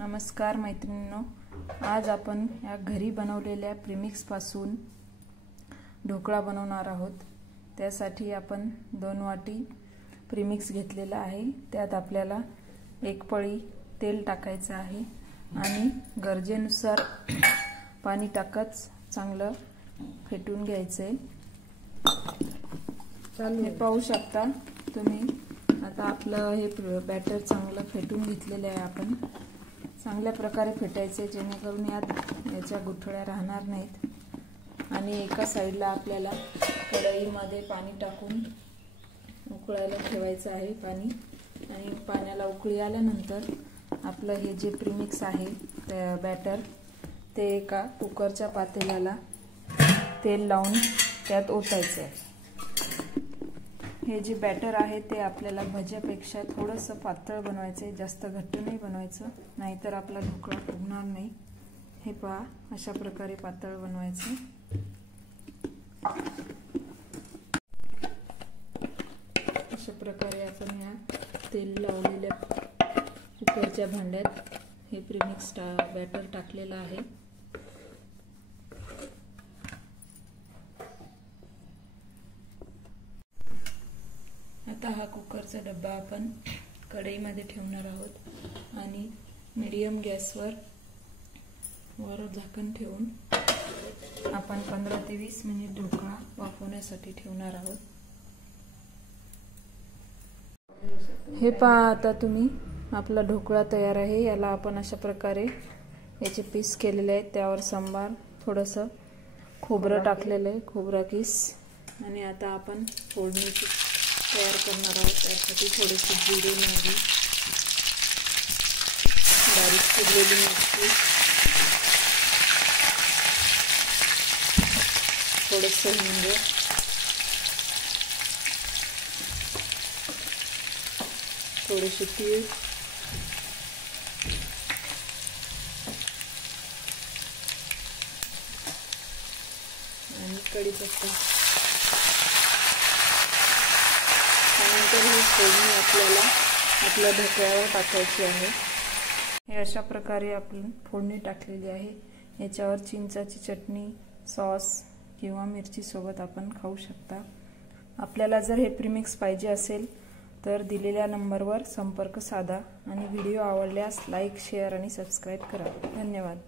नमस्कार मैत्रिणींनो, आज आपण या घरी बनवलेल्या प्रीमिक्स पासून ढोकळा बनवणार आहोत। त्यासाठी आपण 2 वाटी प्रीमिक्स घेतलेला आहे। त्यात आपल्याला 1 पळी तेल टाकायचं आहे आणि गरजेनुसार पाणी टाकत चांगलं फेटून घ्यायचंय। हे पाहू शकता तुम्ही। आता आपलं हे बॅटर चांगलं फेटून घेतलेलं आहे। आपण चांगल्या प्रकारे फेटायचे जेणेकरून याच्या गुठळ्या राहणार नाहीत। आणि एका साइडला आपल्याला कढईमध्ये पाणी टाकून उकळायला ठेवायचं आहे पाणी। आणि पाण्याला उकळी आल्यानंतर आपलं हे जे प्रीमिक्स आहे ते बॅटर ते एका कुकरच्या पातेल्याला तेल लावून त्यात ओतायचं आहे। हे जे बॅटर आहे ते आपल्याला भज्यापेक्षा थोडंसं पातळ बनवायचं आहे, जास्त घट्ट नाही बनवायचं, नाहीतर आपला ढोकळा फुगणार नाही। हे पहा, अशा प्रकारे पातळ बनवायचं। अशा प्रकारे आपण या तेल लावलेल्या कुकरच्या भांड्यात हे प्रीमिक्स बॅटर टाकलेलं आहे। आता हा कुकरचा डब्बा आपण कढईमध्ये ठेवणार आहोत आणि मीडियम गॅसवर वर झाकण ठेवून आपण 15 ते 20 मिनिट ढोकळा वाफवण्यासाठी ठेवणार आहोत। हे पहा, आता तुम्ही आपला ढोकळा तयार आहे। याला आपण अशा प्रकारे याचे पीस केलेले आहेत। त्यावर सांबार, थोडंसं खोबरं टाकलेलं आहे, खोबरा किस। आणि आता आपण फोडणीची तयार करणार आहोत। त्यासाठी थोडेसे जिरे, मोहरी, बारीक चिरलेली मिरची, थोडंसं हिंग, थोडेसे तीळ आणि कढीपत्ता। त्यानंतर ही फोडणी आपल्याला आपल्या ढोकळ्यावर टाकायची आहे। हे अशा प्रकारे आपण फोडणी टाकलेली आहे। याच्यावर चिंचाची चटणी, सॉस किंवा मिरची सोबत आपण खाऊ शकता। आपल्याला जर हे प्रीमिक्स पाहिजे असेल तर दिलेल्या नंबरवर संपर्क साधा आणि व्हिडिओ आवडल्यास लाईक, शेअर आणि सबस्क्राइब करा। धन्यवाद।